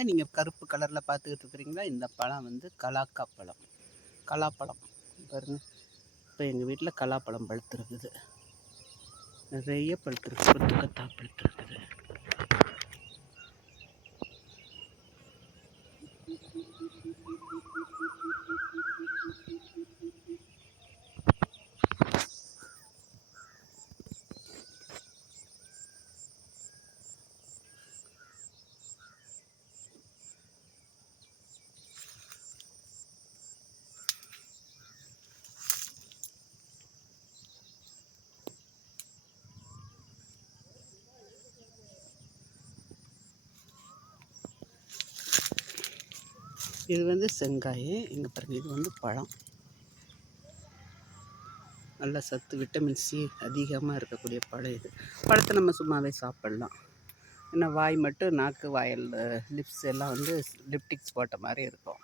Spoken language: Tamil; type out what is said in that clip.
பாருங்கள் நீங்கள் கருப்பு கலரில் பார்த்துக்கிட்டு இருக்கிறீங்களா? இந்த பழம் வந்து கலாக்கா பழம் கலாப்பழம். பாருங்கள் இப்போ எங்கள் வீட்டில் கலாப்பழம் பழுத்துருக்குது. நிறைய பழுத்துருக்கு. கொத்துக்கத்தா பழுத்துருக்குது. இது வந்து செங்காய். இங்கே பாருங்க இது வந்து பழம். நல்ல சத்து விட்டமின் சி அதிகமாக இருக்கக்கூடிய பழம் இது. பழத்தை நம்ம சும்மாவே சாப்பிட்லாம். ஏன்னா வாய் மட்டும் நாக்கு வாயில் லிப்ஸ் எல்லாம் வந்து லிப்டிக்ஸ் போட்ட மாதிரி இருக்கும்.